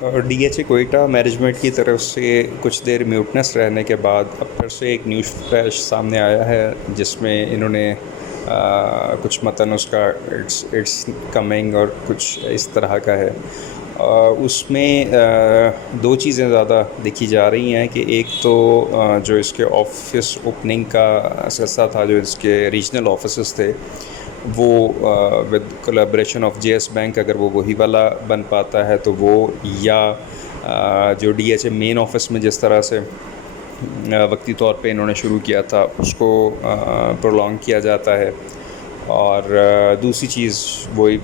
D H A Quetta management کی طرف سے کچھ دیر میوٹنس رہنے کے بعد اب پھر سے ایک نیوز فلیش سامنے آیا ہے جس میں انہوں نے کچھ متن اس کا اٹس کمنگ اور کچھ اس طرح کا ہے. اس میں دو چیزیں زیادہ دیکھی جا رہی ہیں کہ ایک تو جو اس کے آفس اوپننگ کا سلسلہ تھا، جو اس کے ریجنل آفیسز تھے وہ with collaboration of J S bank, اگر وہ وہی والا بن پاتا ہے تو وہ، یا جو D H A main office میں جس طرح سے وقتی طور پہ انہوں نے شروع کیا تھا اس کو پرولونگ کیا جاتا ہے. اور دوسری چیز وہی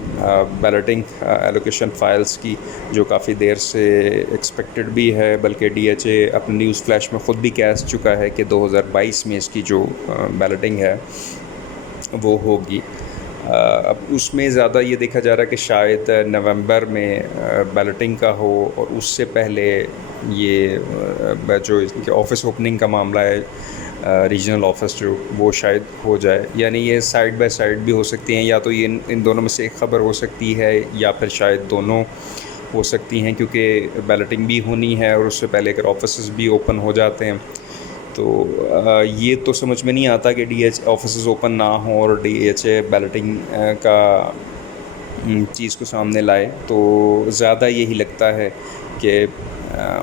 بیلٹنگ ایلوکیشن فائلز کی، جو کافی دیر سے ایکسپیکٹڈ بھی ہے، بلکہ ڈی ایچ اے اپنے نیوز فلیش میں خود بھی کہہ چکا ہے کہ 2022 میں اس کی جو بیلٹنگ ہے وہ ہوگی. اب اس میں زیادہ یہ دیکھا جا رہا ہے کہ شاید نومبر میں بیلٹنگ کا ہو، اور اس سے پہلے یہ جو ان کے آفس اوپننگ کا معاملہ ہے ریجنل آفس جو، وہ شاید ہو جائے. یعنی یہ سائڈ بائی سائڈ بھی ہو سکتی ہیں، یا تو یہ ان دونوں میں سے ایک خبر ہو سکتی ہے، یا پھر شاید دونوں ہو سکتی ہیں، کیونکہ بیلٹنگ بھی ہونی ہے اور اس سے پہلے اگر آفسز بھی اوپن ہو جاتے ہیں تو یہ تو سمجھ میں نہیں آتا کہ ڈی ایچ آفسز اوپن نہ ہوں اور ڈی ایچ اے بیلٹنگ کا چیز کو سامنے لائے. تو زیادہ یہی لگتا ہے کہ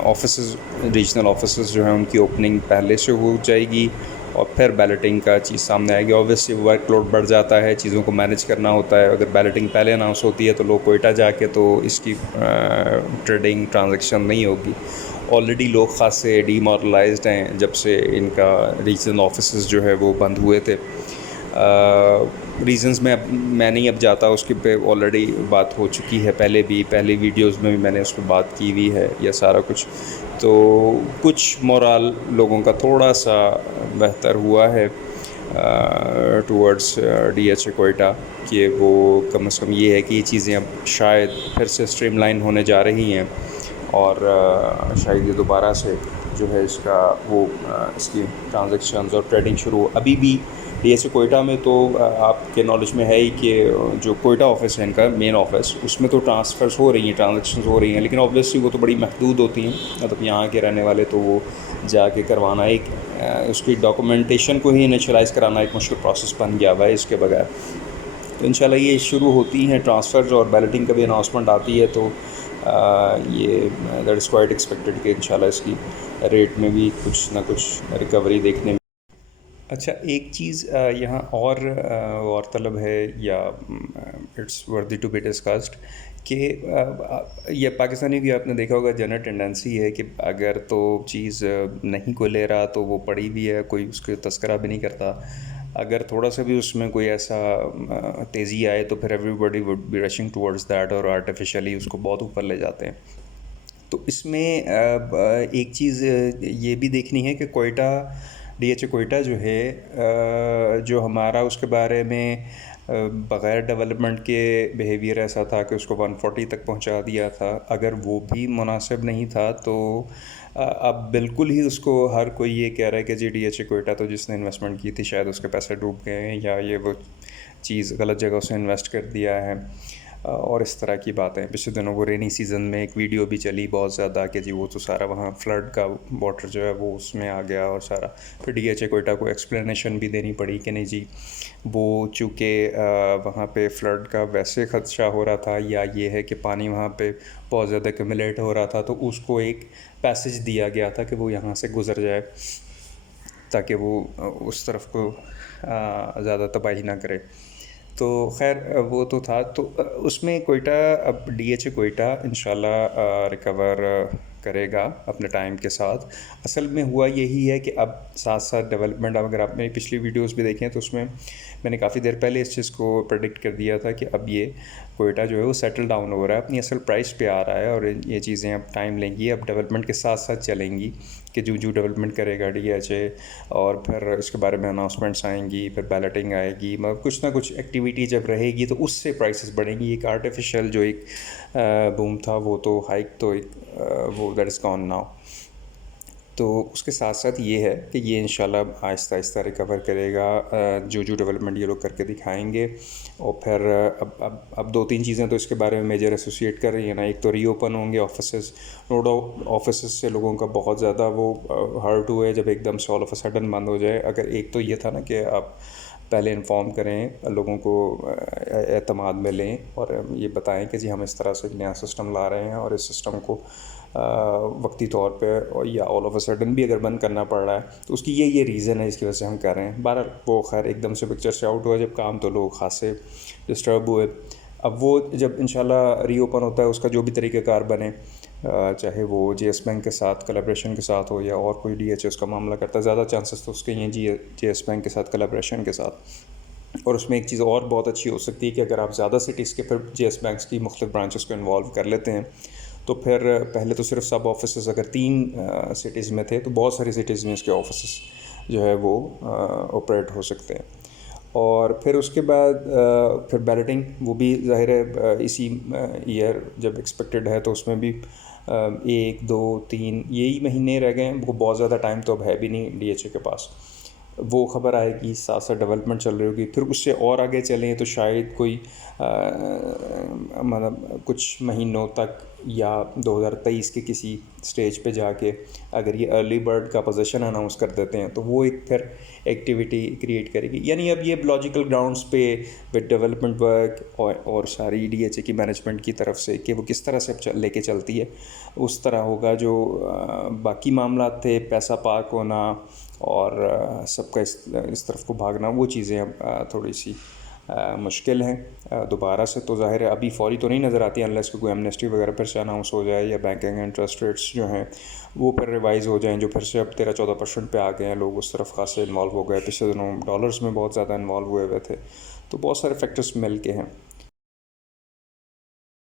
آفسز، ریجنل آفسز جو ہیں ان کی اوپننگ پہلے سے ہو جائے گی اور پھر بیلٹنگ کا چیز سامنے آئے گی. اوبویسلی ورک لوڈ بڑھ جاتا ہے، چیزوں کو مینیج کرنا ہوتا ہے. اگر بیلٹنگ پہلے اناؤنس ہوتی ہے تو لوگ کوئٹہ جا کے تو اس کی ٹریڈنگ ٹرانزیکشن نہیں ہوگی. آلریڈی لوگ خاص سے ڈی مورلائزڈ ہیں جب سے ان کا ریجنل آفسز جو ہے وہ بند ہوئے تھے. ریزنز میں نہیں اب جاتا، اس کے پہ آلریڈی بات ہو چکی ہے پہلی ویڈیوز میں بھی میں نے اس پہ بات کی ہوئی ہے یا سارا کچھ. تو کچھ مورال لوگوں کا تھوڑا سا بہتر ہوا ہے towards D H A Quetta, کہ وہ کم از کم یہ ہے کہ یہ چیزیں اب شاید پھر سے اسٹریم لائن ہونے جا رہی ہیں، اور شاید یہ دوبارہ سے جو ہے اس کا وہ اس کی ٹرانزیکشنز اور ٹریڈنگ شروع. ابھی بھی ڈی ایچ اے کوئٹہ میں تو آپ کے نالج میں ہے ہی کہ جو کوئٹہ آفس ہے ان کا مین آفس، اس میں تو ٹرانسفرز ہو رہی ہیں، ٹرانزیکشنز ہو رہی ہیں، لیکن آبویسلی وہ تو بڑی محدود ہوتی ہیں. مطلب یہاں کے رہنے والے تو وہ جا کے کروانا، ایک اس کی ڈاکومنٹیشن کو ہی انیشلائز کرانا ایک مشکل پروسیس بن گیا ہوا ہے اس کے بغیر. تو انشاءاللہ یہ شروع ہوتی ہیں ٹرانسفرز اور بیلٹنگ کا بھی اناؤنسمنٹ آتی ہے تو یہ دیٹ از کوائٹ ایکسپیکٹڈ کہ انشاءاللہ اس کی ریٹ میں بھی کچھ نہ کچھ ریکوری دیکھنے میں. اچھا، ایک چیز یہاں اور غورطلب ہے، یا اٹس ورتھی ٹو بی ڈسکسڈ، کہ یہ پاکستانی بھی آپ نے دیکھا ہوگا جنرل ٹینڈنسی ہے کہ اگر تو چیز نہیں کوئی لے رہا تو وہ پڑی ہوئی ہے، کوئی اس کے تذکرہ بھی نہیں کرتا. اگر تھوڑا سا بھی اس میں کوئی ایسا تیزی آئے تو پھر everybody would be rushing towards that, اور آرٹیفیشلی اس کو بہت اوپر لے جاتے ہیں. تو اس میں ایک چیز یہ بھی دیکھنی ہے کہ Quetta, D H A Quetta جو ہے، جو ہمارا اس کے بارے میں بغیر ڈیولپمنٹ کے بیہیویئر ایسا تھا کہ اس کو 140 تک پہنچا دیا تھا. اگر وہ بھی مناسب نہیں تھا تو اب بالکل ہی اس کو ہر کوئی یہ کہہ رہا ہے کہ جی ڈی ایچ اے کوئٹہ تو جس نے انویسٹمنٹ کی تھی شاید اس کے پیسے ڈوب گئے ہیں، یا یہ وہ چیز غلط جگہ سے انویسٹ کر دیا ہے، اور اس طرح کی باتیں. پچھلے دنوں وہ رینی سیزن میں ایک ویڈیو بھی چلی بہت زیادہ کہ جی وہ تو سارا وہاں فلڈ کا واٹر جو ہے وہ اس میں آ گیا اور سارا. پھر ڈی ایچ اے کوئٹہ کو ایکسپلینیشن بھی دینی پڑی کہ نہیں جی وہ چونکہ وہاں پہ فلڈ کا ویسے خدشہ ہو رہا تھا، یا یہ ہے کہ پانی وہاں پہ بہت زیادہ ایکومولیٹ ہو رہا تھا، تو اس کو ایک پیسج دیا گیا تھا کہ وہ یہاں سے گزر جائے تاکہ وہ اس طرف کو زیادہ تباہی نہ کرے. تو خیر وہ تو تھا. تو اس میں کوئٹہ، اب ڈی ایچ اے کوئٹہ انشاءاللہ ریکور کرے گا اپنے ٹائم کے ساتھ. اصل میں ہوا یہی ہے کہ اب ساتھ ساتھ ڈیولپمنٹ، اگر آپ میری پچھلی ویڈیوز بھی دیکھیں تو اس میں میں نے کافی دیر پہلے اس چیز کو پریڈکٹ کر دیا تھا کہ اب یہ کوئٹہ جو ہے وہ سیٹل ڈاؤن ہو رہا ہے، اپنی اصل پرائس پہ آ رہا ہے، اور یہ چیزیں اب ٹائم لیں گی، اب ڈیولپمنٹ کے ساتھ ساتھ چلیں گی کہ جو ڈیولپمنٹ کرے گا ڈی ایچ اے، اور پھر اس کے بارے میں اناؤنسمنٹس آئیں گی، پھر بیلٹنگ آئے گی، مگر کچھ نہ کچھ ایکٹیویٹی جب رہے گی تو اس سے پرائسز بڑھیں گی. ایک آرٹیفیشیل جو ایک بوم تھا وہ تو ہائک تو ایک وہ دیٹ از گون ناؤ. تو اس کے ساتھ ساتھ یہ ہے کہ یہ انشاءاللہ آہستہ آہستہ ریکور کرے گا، جو ڈیولپمنٹ یہ لوگ کر کے دکھائیں گے. اور پھر اب 2-3 چیزیں تو اس کے بارے میں میجر ایسوسیٹ کر رہی ہیں نا. ایک تو ری اوپن ہوں گے آفیسز، نو ڈاؤٹ آفیسز سے لوگوں کا بہت زیادہ وہ ہرٹ ہوئے جب ایک دم سے آل آف اے سڈن بند ہو جائے. اگر ایک تو یہ تھا نا کہ آپ پہلے انفارم کریں، لوگوں کو اعتماد میں لیں اور یہ بتائیں کہ جی ہم اس طرح سے ایک نیا سسٹم لا رہے ہیں اور اس سسٹم کو وقتی طور پہ یا آل آف اے سڈن بھی اگر بند کرنا پڑ رہا ہے تو اس کی یہ ریزن ہے اس کی وجہ سے ہم کر رہے ہیں. بہرحال وہ خیر ایک دم سے پکچر سے آؤٹ ہوا جب کام، تو لوگ خاصے ڈسٹرب ہوئے. اب وہ جب انشاءاللہ ری اوپن ہوتا ہے اس کا جو بھی طریقہ کار بنے، چاہے وہ جی ایس بینک کے ساتھ کلیبریشن کے ساتھ ہو یا اور کوئی ڈی ایچ اے اس کا معاملہ کرتا ہے، زیادہ چانسز تو اس کے ہیں جی ایس بینک کے ساتھ کلیبریشن کے ساتھ. اور اس میں ایک چیز اور بہت اچھی ہو سکتی ہے کہ اگر آپ زیادہ سٹیز کے پھر جی ایس بینکس کی مختلف برانچز کو انوالو کر لیتے ہیں تو پھر پہلے تو صرف سب آفیسز اگر 3 سٹیز میں تھے تو بہت ساری سٹیز میں اس کے آفیسز جو ہے وہ آپریٹ ہو سکتے ہیں. اور پھر اس کے بعد پھر بیلٹنگ، وہ بھی ظاہر ہے اسی ایئر جب ایکسپیکٹڈ ہے، تو اس میں بھی 1 2 3 یہی مہینے رہ گئے ہیں. وہ بہت زیادہ ٹائم تو اب ہے بھی نہیں ڈی ایچ اے کے پاس. وہ خبر آئے گی، ساتھ ساتھ ڈیولپمنٹ چل رہی ہوگی. پھر اس سے اور آگے چلیں تو شاید کوئی مطلب کچھ مہینوں تک یا 2023 کے کسی سٹیج پہ جا کے اگر یہ ارلی برڈ کا پوزیشن اناؤنس کر دیتے ہیں تو وہ ایک پھر ایکٹیویٹی کریٹ کرے گی. یعنی اب یہ لاجیکل گراؤنڈس پہ وتھ ڈیولپمنٹ ورک اور ساری ڈی ایچ اے کی مینجمنٹ کی طرف سے کہ وہ کس طرح سے لے کے چلتی ہے اس طرح ہوگا. جو باقی معاملات تھے، پیسہ پاک ہونا اور سب کا اس طرف کو بھاگنا، وہ چیزیں اب تھوڑی سی مشکل ہیں دوبارہ سے. تو ظاہر ہے ابھی فوری تو نہیں نظر آتی انلیس کہ کوئی ایمنیسٹی وغیرہ پھر سے اناؤنس ہو جائے یا بینکنگ انٹرسٹ ریٹس جو ہیں وہ پھر ریوائز ہو جائیں، جو پھر سے اب 13-14% پہ آ گئے ہیں. لوگ اس طرف خاصے انوالو ہو گئے. پچھلے دنوں ڈالرز میں بہت زیادہ انوالو ہوئے تھے. تو بہت سارے فیکٹرز مل کے ہیں.